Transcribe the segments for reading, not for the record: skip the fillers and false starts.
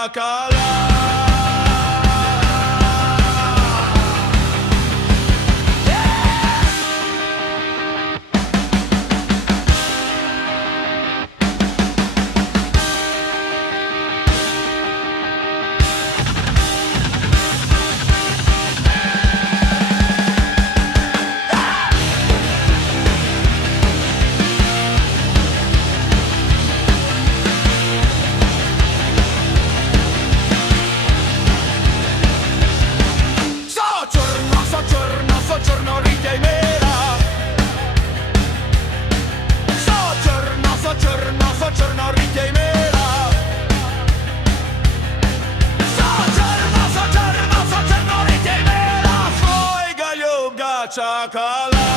czekala. Sočerno ride i mera. Sočerno ride i mera. Sočerno ride i mera. Svojega ljubga čakala.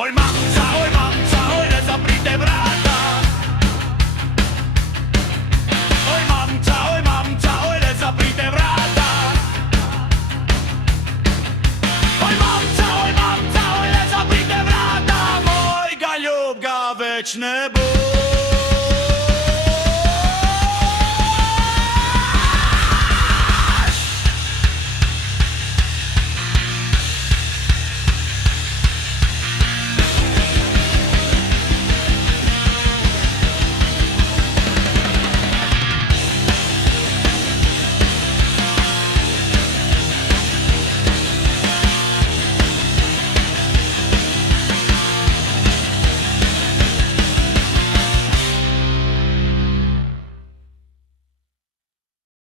Oj mamca, oj ne zaprite vrata. Oj mamca, oj ne zaprite vrata. Oj mamca, oj ne zaprite vrata. Mojega ljubga več ne bo.